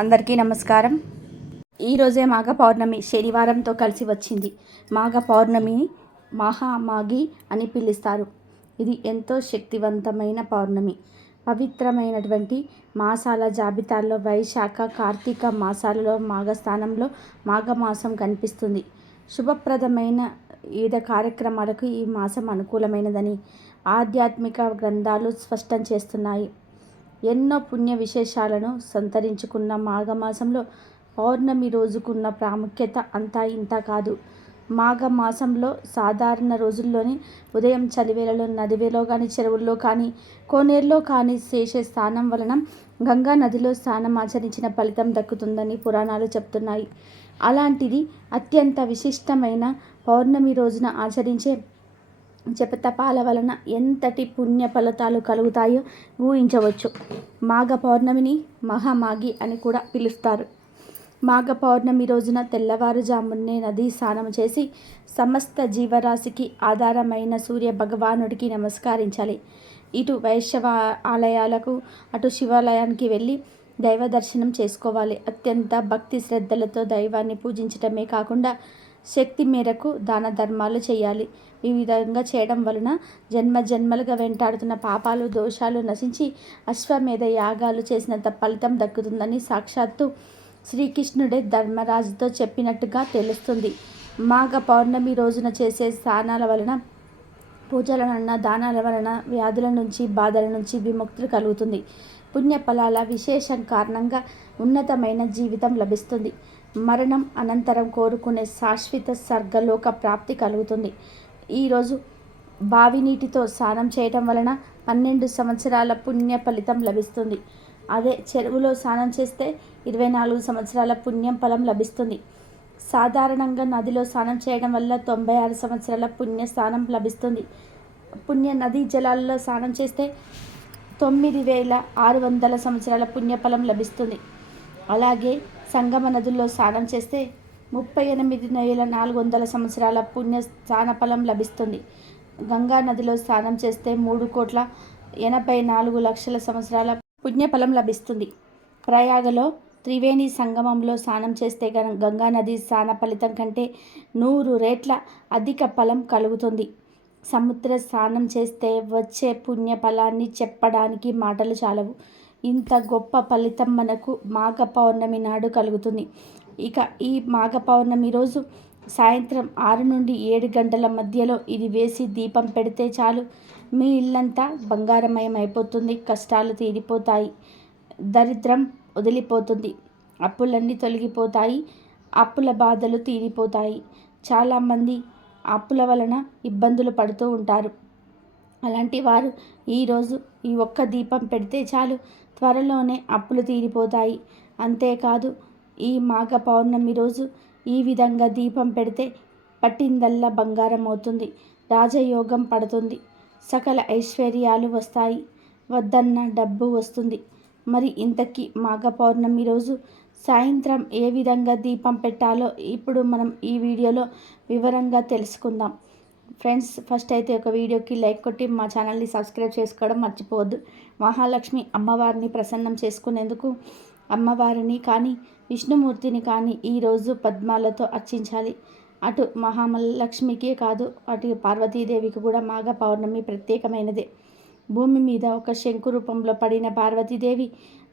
అందరికీ నమస్కారం. ఈరోజే మాఘ పౌర్ణమి శనివారంతో కలిసి వచ్చింది. మాఘ పౌర్ణమి మహామాఘి అని పిలుస్తారు. ఇది ఎంతో శక్తివంతమైన పౌర్ణమి. పవిత్రమైనటువంటి మాసాల జాబితాల్లో వైశాఖ కార్తీక మాసాలలో మాఘ స్థానంలో మాఘమాసం కనిపిస్తుంది. శుభప్రదమైన వివిధ కార్యక్రమాలకు ఈ మాసం అనుకూలమైనదని ఆధ్యాత్మిక గ్రంథాలు స్పష్టం చేస్తున్నాయి. ఎన్నో పుణ్య విశేషాలను సంతరించుకున్న మాఘమాసంలో పౌర్ణమి రోజుకున్న ప్రాముఖ్యత అంతా ఇంత కాదు. మాఘమాసంలో సాధారణ రోజుల్లోని ఉదయం చలివేలలో నదివేలో కానీ చెరువుల్లో కానీ కోనేరులో కానీ చేసే స్నానం వలన గంగా నదిలో స్నానం ఆచరించిన ఫలితం దక్కుతుందని పురాణాలు చెప్తున్నాయి. అలాంటిది అత్యంత విశిష్టమైన పౌర్ణమి రోజున ఆచరించే జపతపాల వలన ఎంతటి పుణ్య ఫలితాలు కలుగుతాయో ఊహించవచ్చు. మాఘ పౌర్ణమిని మహామాఘి అని కూడా పిలుస్తారు. మాఘ పౌర్ణమి రోజున తెల్లవారుజామునే నదీ స్నానం చేసి సమస్త జీవరాశికి ఆధారమైన సూర్య భగవానుడికి నమస్కరించాలి. ఇటు వైశవ ఆలయాలకు అటు శివాలయానికి వెళ్ళి దైవ దర్శనం చేసుకోవాలి. అత్యంత భక్తి శ్రద్ధలతో దైవాన్ని పూజించటమే కాకుండా శక్తి మేరకు దాన ధర్మాలు చేయాలి. ఈ విధంగా చేయడం వలన జన్మ జన్మలుగా వెంటాడుతున్న పాపాలు దోషాలు నశించి అశ్వమేధ యాగాలు చేసినంత ఫలితం దక్కుతుందని సాక్షాత్తు శ్రీకృష్ణుడే ధర్మరాజుతో చెప్పినట్టుగా తెలుస్తుంది. మాఘ పౌర్ణమి రోజున చేసే స్నానాల వలన పూజల వలన దానాల వలన వ్యాధుల నుంచి బాధల నుంచి విముక్తి కలుగుతుంది. పుణ్యఫలాల విశేషం కారణంగా ఉన్నతమైన జీవితం లభిస్తుంది. మరణం అనంతరం కోరుకునే శాశ్వత స్వర్గలోక ప్రాప్తి కలుగుతుంది. ఈరోజు బావి నీటితో స్నానం చేయటం వలన పన్నెండు సంవత్సరాల పుణ్య ఫలితం లభిస్తుంది. అదే చెరువులో స్నానం చేస్తే ఇరవై నాలుగు సంవత్సరాల పుణ్యం ఫలం లభిస్తుంది. సాధారణంగా నదిలో స్నానం చేయడం వల్ల తొంభై ఆరు సంవత్సరాల పుణ్య స్నానం లభిస్తుంది. పుణ్య నదీ జలాల్లో స్నానం చేస్తే తొమ్మిది వేల ఆరు వందల సంవత్సరాల పుణ్యఫలం లభిస్తుంది. అలాగే సంగమ నదుల్లో స్నానం చేస్తే ముప్పై ఎనిమిది వేల నాలుగు వందల సంవత్సరాల పుణ్య స్నానఫలం లభిస్తుంది. గంగా నదిలో స్నానం చేస్తే మూడు కోట్ల ఎనభై నాలుగు లక్షల సంవత్సరాల పుణ్యఫలం లభిస్తుంది. ప్రయాగలో త్రివేణి సంగమంలో స్నానం చేస్తే గంగా నది స్నాన ఫలితం కంటే నూరు రేట్ల అధిక ఫలం కలుగుతుంది. సముద్ర స్నానం చేస్తే వచ్చే పుణ్య ఫలాన్ని చెప్పడానికి మాటలు చాలవు. ఇంత గొప్ప ఫలితం మనకు మాఘ పౌర్ణమి నాడు కలుగుతుంది. ఇక ఈ మాఘ పౌర్ణమి రోజు సాయంత్రం ఆరు నుండి ఏడు గంటల మధ్యలో ఇది వేసి దీపం పెడితే చాలు. మీ ఇల్లంతా బంగారమయం అయిపోతుంది. కష్టాలు తీరిపోతాయి. దరిద్రం వదిలిపోతుంది. అప్పులన్నీ తొలగిపోతాయి. అప్పుల బాధలు తీరిపోతాయి. చాలామంది అప్పుల వలన ఇబ్బందులు పడుతూ ఉంటారు. అలాంటి వారు ఈరోజు ఈ ఒక్క దీపం పెడితే చాలు. త్వరలోనే అప్పులు తీరిపోతాయి. అంతేకాదు ఈ మాఘ పౌర్ణమి రోజు ఈ విధంగా దీపం పెడితే పట్టిందల్లా బంగారం అవుతుంది రాజయోగం పడుతుంది. సకల ఐశ్వర్యాలు వస్తాయి. వద్దన్న డబ్బు వస్తుంది. మరి ఇంతకీ మాఘ పౌర్ణమి రోజు సాయంత్రం ఏ విధంగా దీపం పెట్టాలో ఇప్పుడు మనం ఈ వీడియోలో వివరంగా తెలుసుకుందాం. ఫ్రెండ్స్ ఫస్ట్ అయితే ఒక వీడియోకి లైక్ కొట్టి మా ఛానల్ని సబ్స్క్రైబ్ చేసుకోవడం మర్చిపోవద్దు. మహాలక్ష్మి అమ్మవారిని ప్రసన్నం చేసుకునేందుకు అమ్మవారిని కానీ విష్ణుమూర్తిని కానీ ఈరోజు పద్మాలతో అర్చించాలి. అటు మహాలక్ష్మికే కాదు అటు పార్వతీదేవికి కూడా మాఘ పౌర్ణమి ప్రత్యేకమైనదే. భూమి మీద ఒక శంకు రూపంలో పడిన పార్వతీదేవి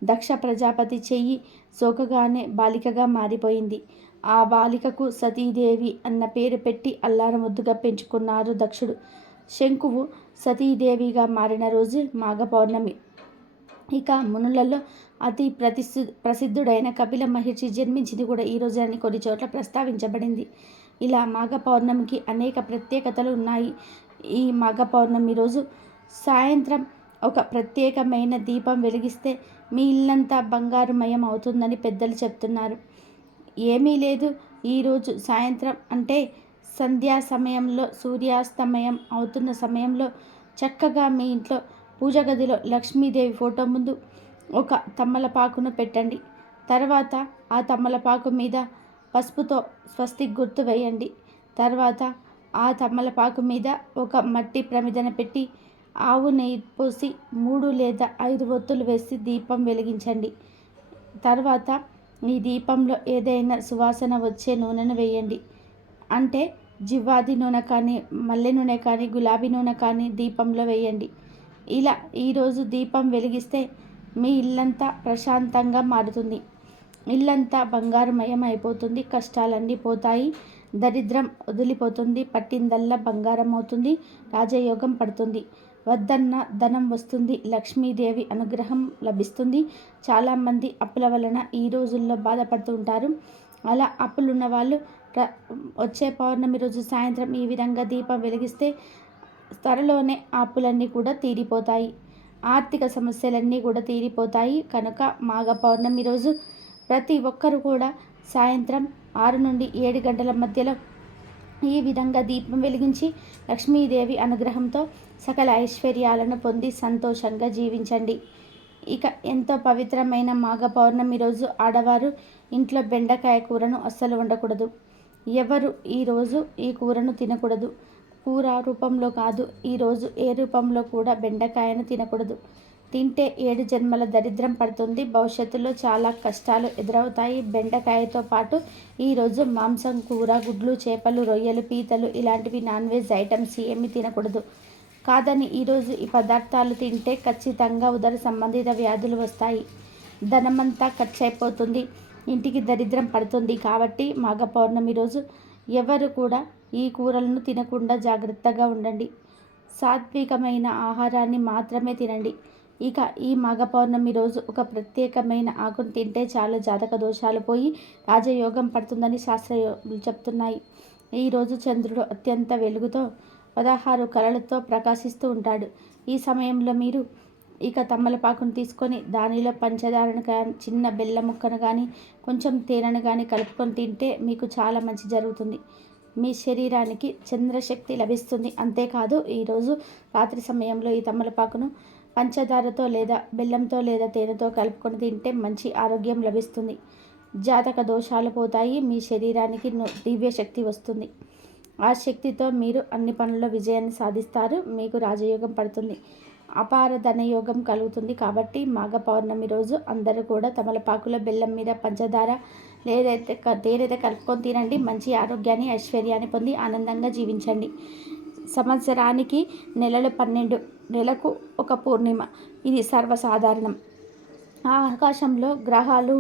దక్ష ప్రజాపతి చెయ్యి సోకగానే బాలికగా మారిపోయింది. ఆ బాలికకు సతీదేవి అన్న పేరు పెట్టి అల్లారముద్దుగా పెంచుకున్నారు దక్షుడు. శంకువు సతీదేవిగా మారిన రోజు మాఘ పౌర్ణమి ఇక మునులలో అతి ప్రతిసి ప్రసిద్ధుడైన కపిల మహర్షి జన్మించింది కూడా ఈ రోజు అని కొన్ని చోట్ల ప్రస్తావించబడింది. ఇలా మాఘ పౌర్ణమికి అనేక ప్రత్యేకతలు ఉన్నాయి. ఈ మాఘ పౌర్ణమి రోజు సాయంత్రం ఒక ప్రత్యేకమైన దీపం వెలిగిస్తే మీ ఇల్లంతా బంగారుమయం అవుతుందని పెద్దలు చెప్తున్నారు. ఏమీ లేదు. ఈరోజు సాయంత్రం అంటే సంధ్యా సమయంలో సూర్యాస్తమయం అవుతున్న సమయంలో చక్కగా మీ ఇంట్లో పూజ గదిలో లక్ష్మీదేవి ఫోటో ముందు ఒక తమ్మలపాకును పెట్టండి. తర్వాత ఆ తమ్మలపాకు మీద పసుపుతో స్వస్తి గుర్తు వేయండి. తర్వాత ఆ తమ్మలపాకు మీద ఒక మట్టి ప్రమిదన పెట్టి ఆవు నెయ్యి పోసి మూడు లేదా ఐదు ఒత్తులు వేసి దీపం వెలిగించండి. తర్వాత మీ దీపంలో ఏదైనా సువాసన వచ్చే నూనెను వేయండి. అంటే జివ్వాది నూనె కానీ మల్లె నూనె కానీ గులాబీ నూనె కానీ దీపంలో వేయండి. ఇలా ఈరోజు దీపం వెలిగిస్తే మీ ఇల్లంతా ప్రశాంతంగా మారుతుంది. ఇల్లంతా బంగారుమయం అయిపోతుంది కష్టాలన్నీ పోతాయి దరిద్రం వదిలిపోతుంది పట్టిందల్లా బంగారం అవుతుంది రాజయోగం పడుతుంది. వద్దన్న ధనం వస్తుంది. లక్ష్మీదేవి అనుగ్రహం లభిస్తుంది. చాలామంది అప్పుల వలన ఈ రోజుల్లో బాధపడుతూ ఉంటారు. అలా అప్పులున్న వాళ్ళు వచ్చే పౌర్ణమి రోజు సాయంత్రం ఈ విధంగా దీపం వెలిగిస్తే త్వరలోనే అప్పులన్నీ కూడా తీరిపోతాయి. ఆర్థిక సమస్యలన్నీ కూడా తీరిపోతాయి. కనుక మాఘ పౌర్ణమి రోజు ప్రతి ఒక్కరు కూడా సాయంత్రం ఆరు నుండి ఏడు గంటల మధ్యలో ఈ విధంగా దీపం వెలిగించి లక్ష్మీదేవి అనుగ్రహంతో సకల ఐశ్వర్యాలను పొంది సంతోషంగా జీవించండి. ఇక ఎంతో పవిత్రమైన మాఘ పౌర్ణమి రోజు ఆడవారు ఇంట్లో బెండకాయ కూరను అస్సలు వండకూడదు. ఎవరు ఈరోజు ఈ కూరను తినకూడదు. కూర రూపంలో కాదు ఈరోజు ఏ రూపంలో కూడా బెండకాయను తినకూడదు. తింటే ఏడు జన్మల దరిద్రం పడుతుంది. భవిష్యత్తులో చాలా కష్టాలు ఎదురవుతాయి. బెండకాయతో పాటు ఈరోజు మాంసం కూర గుడ్లు చేపలు రొయ్యలు పీతలు ఇలాంటివి నాన్ వెజ్ ఐటమ్స్ ఏమి తినకూడదు. కాదని ఈరోజు ఈ పదార్థాలు తింటే ఖచ్చితంగా ఉదర సంబంధిత వ్యాధులు వస్తాయి. ధనమంతా ఖర్చు అయిపోతుంది ఇంటికి దరిద్రం పడుతుంది కాబట్టి మాఘ పౌర్ణమి రోజు ఎవరు కూడా ఈ కూరలను తినకుండా జాగ్రత్తగా ఉండండి. సాత్వికమైన ఆహారాన్ని మాత్రమే తినండి. ఇక ఈ మాఘ పౌర్ణమి రోజు ఒక ప్రత్యేకమైన ఆకును తింటే చాలా జాతక దోషాలు పోయి రాజయోగం పడుతుందని శాస్త్రయోగులు చెప్తున్నాయి. ఈరోజు చంద్రుడు అత్యంత వెలుగుతో పదహారు కళలతో ప్రకాశిస్తూ ఉంటాడు. ఈ సమయంలో మీరు ఇక తమ్మలపాకును తీసుకొని దానిలో పంచదారను కానీ చిన్న బెల్లం ముక్కను కానీ కొంచెం తేనెను కానీ కలుపుకొని తింటే మీకు చాలా మంచి జరుగుతుంది. మీ శరీరానికి చంద్రశక్తి లభిస్తుంది. అంతేకాదు ఈరోజు రాత్రి సమయంలో ఈ తమ్మలపాకును పంచదారతో లేదా బెల్లంతో లేదా తేనెతో కలుపుకొని తింటే మంచి ఆరోగ్యం లభిస్తుంది. జాతక దోషాలు పోతాయి. మీ శరీరానికి దివ్య శక్తి వస్తుంది. ఆ శక్తితో మీరు అన్ని పనుల్లో విజయాన్ని సాధిస్తారు. మీకు రాజయోగం పడుతుంది. అపార ధనయోగం కలుగుతుంది కాబట్టి మాఘ పౌర్ణమి రోజు అందరూ కూడా తమలపాకుల బెల్లం మీద పంచదార లేదైతే తేనైతే కలుపుకొని తినండి. మంచి ఆరోగ్యాన్ని ఐశ్వర్యాన్ని పొంది ఆనందంగా జీవించండి. సంవత్సరానికి నెలలు పన్నెండు నెలకు ఒక పూర్ణిమ. ఇది సర్వసాధారణం. ఆ ఆకాశంలో గ్రహాలు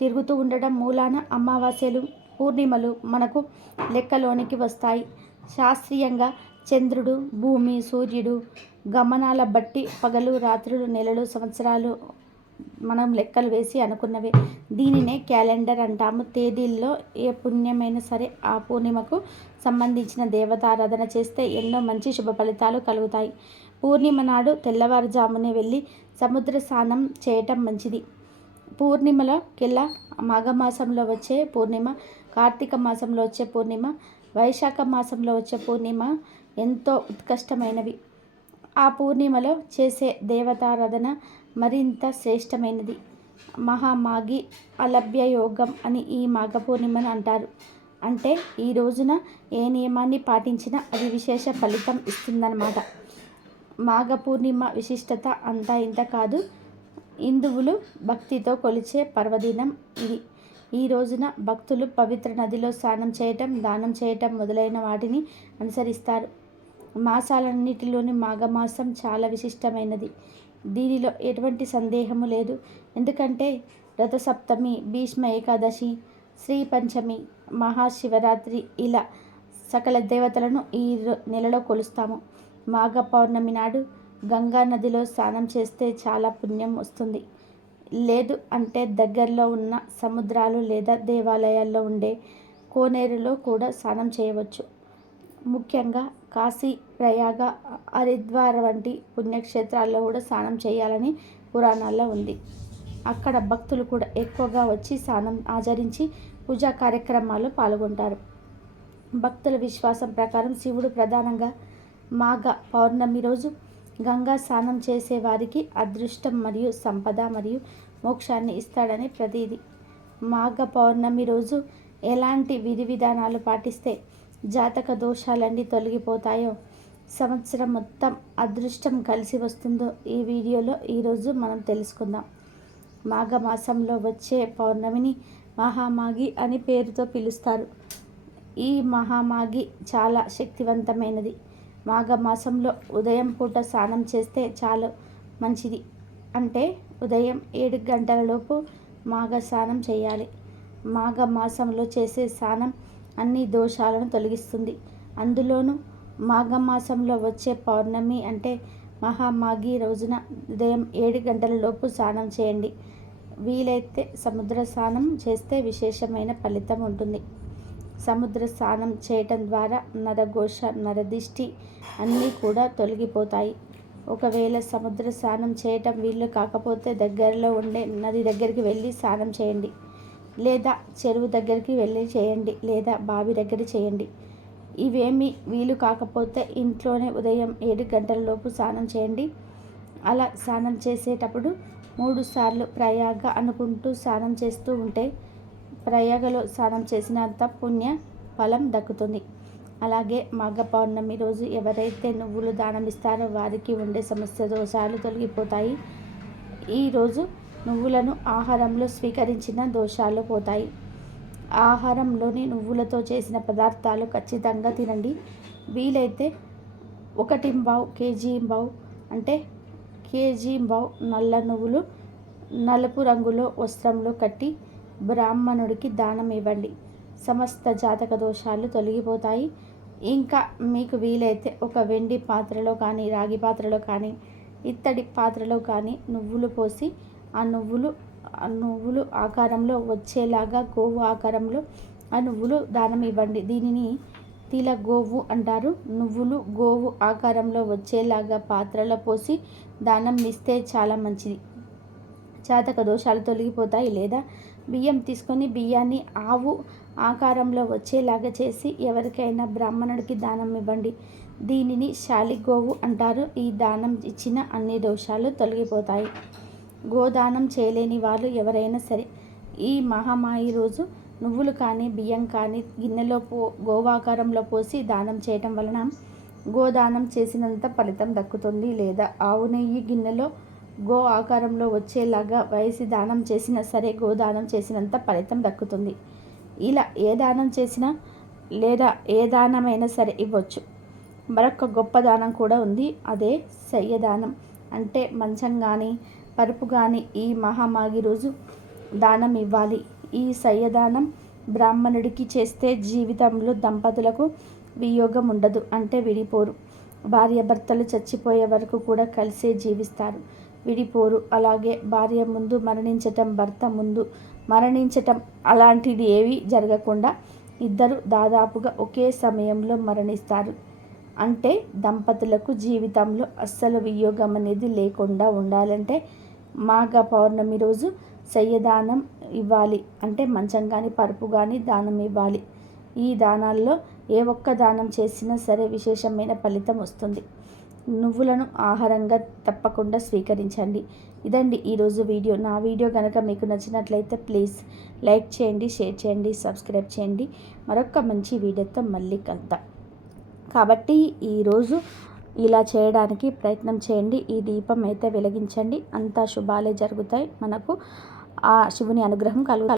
తిరుగుతూ ఉండడం మూలాన అమావాస్యలు పూర్ణిమలు మనకు లెక్కలోనికి వస్తాయి. శాస్త్రీయంగా చంద్రుడు భూమి సూర్యుడు గమనాల బట్టి పగలు రాత్రులు నెలలు సంవత్సరాలు మనం లెక్కలు వేసి అనుకున్నవే. దీనినే క్యాలెండర్ అంటాము. తేదీల్లో ఏ పుణ్యమైనా సరే ఆ పూర్ణిమకు సంబంధించిన దేవతారాధన చేస్తే ఎన్నో మంచి శుభ ఫలితాలు కలుగుతాయి. పూర్ణిమ నాడు తెల్లవారుజామునే వెళ్ళి సముద్ర స్నానం చేయటం మంచిది. పూర్ణిమలో కెల్లా మాఘమాసంలో వచ్చే పూర్ణిమ కార్తీక మాసంలో వచ్చే పూర్ణిమ వైశాఖ మాసంలో వచ్చే పూర్ణిమ ఎంతో ఉత్కష్టమైనవి. ఆ పూర్ణిమలో చేసే దేవతారాధన మరింత శ్రేష్టమైనది. మహామాగి అలభ్య యోగం అని ఈ మాఘ పూర్ణిమను అంటారు. అంటే ఈ రోజున ఏ నియమాన్ని పాటించినా అది విశేష ఫలితం ఇస్తుందన్నమాట. మాఘ పూర్ణిమ విశిష్టత అంతా ఇంత కాదు. హిందువులు భక్తితో కొలిచే పర్వదినం ఇది. ఈ రోజున భక్తులు పవిత్ర నదిలో స్నానం చేయటం దానం చేయటం మొదలైన వాటిని అనుసరిస్తారు. మాసాలన్నిటిలోని మాఘమాసం చాలా విశిష్టమైనది. దీనిలో ఎటువంటి సందేహము లేదు. ఎందుకంటే రథసప్తమి భీష్మ ఏకాదశి శ్రీ పంచమి మహాశివరాత్రి ఇలా సకల దేవతలను ఈ నెలలో కొలుస్తాము. మాఘ పౌర్ణమి నాడు గంగా నదిలో స్నానం చేస్తే చాలా పుణ్యం వస్తుంది. లేదు అంటే దగ్గరలో ఉన్న సముద్రాలు లేదా దేవాలయాల్లో ఉండే కోనేరులో కూడా స్నానం చేయవచ్చు. ముఖ్యంగా కాశీ ప్రయాగ హరిద్వార్ వంటి పుణ్యక్షేత్రాల్లో కూడా స్నానం చేయాలని పురాణాల్లో ఉంది. అక్కడ భక్తులు కూడా ఎక్కువగా వచ్చి స్నానం ఆచరించి పూజా కార్యక్రమాల్లో పాల్గొంటారు. భక్తుల విశ్వాసం ప్రకారం శివుడు ప్రధానంగా మాఘ పౌర్ణమి రోజు గంగా స్నానం చేసే వారికి అదృష్టం మరియు సంపద మరియు మోక్షాన్ని ఇస్తాడని ప్రతీది. మాఘ పౌర్ణమి రోజు ఎలాంటి విధి విధానాలు పాటిస్తే జాతక దోషాలన్నీ తొలగిపోతాయో? సంవత్సరం మొత్తం అదృష్టం కలిసి వస్తుందో ఈ వీడియోలో ఈరోజు మనం తెలుసుకుందాం. మాఘమాసంలో వచ్చే పౌర్ణమిని మహామాగి అని పేరుతో పిలుస్తారు. ఈ మహామాగి చాలా శక్తివంతమైనది. మాఘమాసంలో ఉదయం పూట స్నానం చేస్తే చాలా మంచిది. అంటే ఉదయం ఏడు గంటలలోపు మాఘ స్నానం చేయాలి. మాఘ మాసంలో చేసే స్నానం అన్ని దోషాలను తొలగిస్తుంది. అందులోనూ మాఘమాసంలో వచ్చే పౌర్ణమి అంటే మహామాఘి రోజున ఉదయం ఏడు గంటల లోపు స్నానం చేయండి. వీలైతే సముద్ర స్నానం చేస్తే విశేషమైన ఫలితం ఉంటుంది. సముద్ర స్నానం చేయటం ద్వారా నరఘోష నరదిష్టి అన్నీ కూడా తొలగిపోతాయి. ఒకవేళ సముద్ర స్నానం చేయటం వీళ్ళు కాకపోతే దగ్గరలో ఉండే నది దగ్గరికి వెళ్ళి స్నానం చేయండి. లేదా చెరువు దగ్గరికి వెళ్ళి చేయండి లేదా బావి దగ్గర చేయండి. ఇవేమి వీలు కాకపోతే ఇంట్లోనే ఉదయం ఏడు గంటల లోపు స్నానం చేయండి. అలా స్నానం చేసేటప్పుడు మూడు సార్లు ప్రయాగ అనుకుంటూ స్నానం చేస్తూ ఉంటే ప్రయాగలో స్నానం చేసినంత పుణ్య ఫలం దక్కుతుంది. అలాగే మాఘ పౌర్ణమి రోజు ఎవరైతే నువ్వులు దానం ఇస్తారో వారికి ఉండే సమస్య దోషాలు తొలగిపోతాయి. ఈరోజు నువ్వులను ఆహారంలో స్వీకరించిన దోషాలు పోతాయి. ఆహారంలోని నువ్వులతో చేసిన పదార్థాలు ఖచ్చితంగా తినండి. వీలైతే ఒకటి బావు కేజీ బావు అంటే కేజీ బావు నల్ల నువ్వులు నలుపు రంగులో వస్త్రంలో కట్టి బ్రాహ్మణుడికి దానం ఇవ్వండి. సమస్త జాతక దోషాలు తొలగిపోతాయి. ఇంకా మీకు వీలైతే ఒక వెండి పాత్రలో కానీ రాగి పాత్రలో కానీ ఇత్తడి పాత్రలో కానీ నువ్వులు పోసి ఆ నువ్వులు ఆ నువ్వులు ఆకారంలో వచ్చేలాగా గోవు ఆకారంలో ఆ నువ్వులు దానం ఇవ్వండి. దీనిని తిల గోవు అంటారు. నువ్వులు గోవు ఆకారంలో వచ్చేలాగా పాత్రలో పోసి దానం ఇస్తే చాలా మంచిది. జాతక దోషాలు తొలగిపోతాయి లేదా? బియ్యం తీసుకొని బియ్యాన్ని ఆవు ఆకారంలో వచ్చేలాగా చేసి ఎవరికైనా బ్రాహ్మణుడికి దానం ఇవ్వండి. దీనిని శాలిగోవు అంటారు. ఈ దానం ఇచ్చిన అన్ని దోషాలు తొలగిపోతాయి. గోదానం చేయలేని వాళ్ళు ఎవరైనా సరే ఈ మహామాయి రోజు నువ్వులు కానీ బియ్యం కానీ గిన్నెలో పో గోవాకారంలో పోసి దానం చేయటం వలన గోదానం చేసినంత ఫలితం దక్కుతుంది లేదా? ఆవు నెయ్యి గిన్నెలో గో ఆకారంలో వచ్చేలాగా వయసి దానం చేసినా సరే గోదానం చేసినంత ఫలితం దక్కుతుంది. ఇలా ఏ దానం చేసినా లేదా ఏ దానమైనా సరే ఇవ్వచ్చు. మరొక గొప్ప దానం కూడా ఉంది. అదే శయ్యదానం. అంటే మంచం కానీ పరుపు కానీ ఈ మహామాగి రోజు దానం ఇవ్వాలి. ఈ సయ్యదానం బ్రాహ్మణుడికి చేస్తే జీవితంలో దంపతులకు వియోగం ఉండదు అంటే విడిపోరు. భార్యాభర్తలు చచ్చిపోయే వరకు కూడా కలిసే జీవిస్తారు. విడిపోరు. అలాగే భార్య ముందు మరణించటం భర్త ముందు మరణించటం అలాంటిది ఏవి జరగకుండా ఇద్దరు దాదాపుగా ఒకే సమయంలో మరణిస్తారు. అంటే దంపతులకు జీవితంలో అస్సలు వియోగం అనేది లేకుండా ఉండాలంటే మాఘ పౌర్ణమి రోజు శయ్యదానం ఇవ్వాలి. అంటే మంచం కానీ పరుపు కానీ దానం ఇవ్వాలి. ఈ దానాల్లో ఏ ఒక్క దానం చేసినా సరే విశేషమైన ఫలితం వస్తుంది. నువ్వులను ఆహారంగా తప్పకుండా స్వీకరించండి. ఇదండి ఈరోజు వీడియో. నా వీడియో కనుక మీకు నచ్చినట్లయితే ప్లీజ్ లైక్ చేయండి షేర్ చేయండి సబ్స్క్రైబ్ చేయండి. మరొక మంచి వీడియోతో మళ్ళీ కలుద్దాం. కాబట్టి ఈరోజు ఇలా చేయడానికి ప్రయత్నం చేయండి. ఈ దీపం అయితే వెలిగించండి. అంతా శుభాలే జరుగుతాయి. మనకు ఆ శివుని అనుగ్రహం కలుగు